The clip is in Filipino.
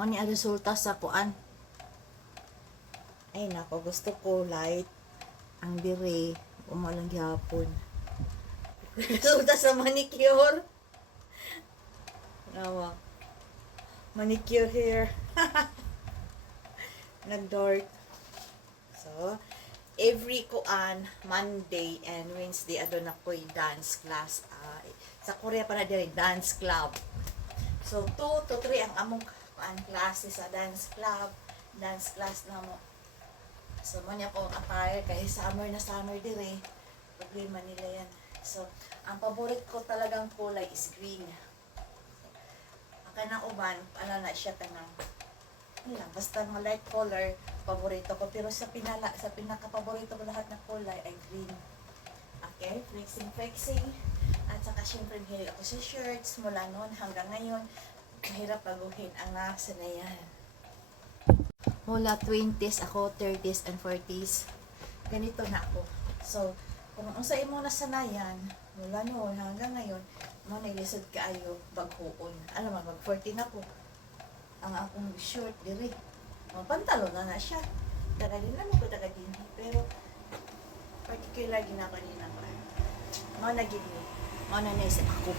Mo ni ang resulta sa kuan. Ay nako, gusto ko light ang dire umalang gihapon. Resulta sa manicure. Nawa. Manicure hair. Nag-dark. So, every kuan, Monday and Wednesday, adon ako'y dance class. Sa Korea pa na din, dance club. So, 2 to 3 ang among kuan klase sa dance club. Dance class na mo. So, mo niya po ang attire, kahit summer na summer dire. Problema nila yan. So, ang paborit ko talagang kulay is green. Ang kanang uban, ano na siya kanang basta mga light color, paborito ko. Pero sa pinaka-paborito ko lahat na kulay ay green. Okay, flexing. At saka syempre, hilig ako sa shirts mula noon hanggang ngayon. Mahirap baguhin ang sanayan. Mula 20s ako, 30s and 40s. Ganito na ako. So, kung unsa imo nasanayan, mula noon hanggang ngayon, mo nailisod kaayo baghuon. Alam mo, mag-40 na ko. Ang akong short diri. Pantalon na siya. Tagalin na ko tagadin. Pero particular ginawa kanina ko. Mao na gid. Mao na naisip ako.